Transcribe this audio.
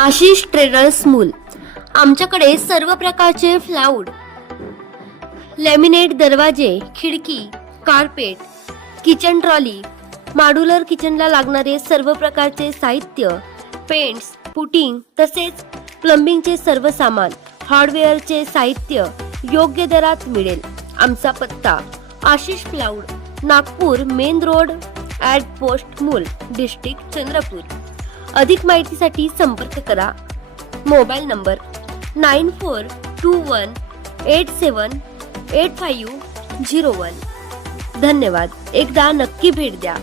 Ashish traders मूल. आमच्याकडे सर्व प्रकारचे फ्लाऊड लॅमिनेट दरवाजे खिडकी कार्पेट किचन ट्रॉली मॉड्युलर किचनला लागणारे सर्व प्रकारचे साहित्य पेंट्स पुटिंग तसेच प्लंबिंगचे सर्व सामान हार्डवेअरचे साहित्य योग्य दरात मिळेल. आमचा पत्ता Ashish plywood Nagpur main road at post Mul district Chandrapur. अधिक माहितीसाठी संपर्क करा. Mobile number nine four two one eight seven eight five zero one. धन्यवाद. एकदा नक्की भेट द्या.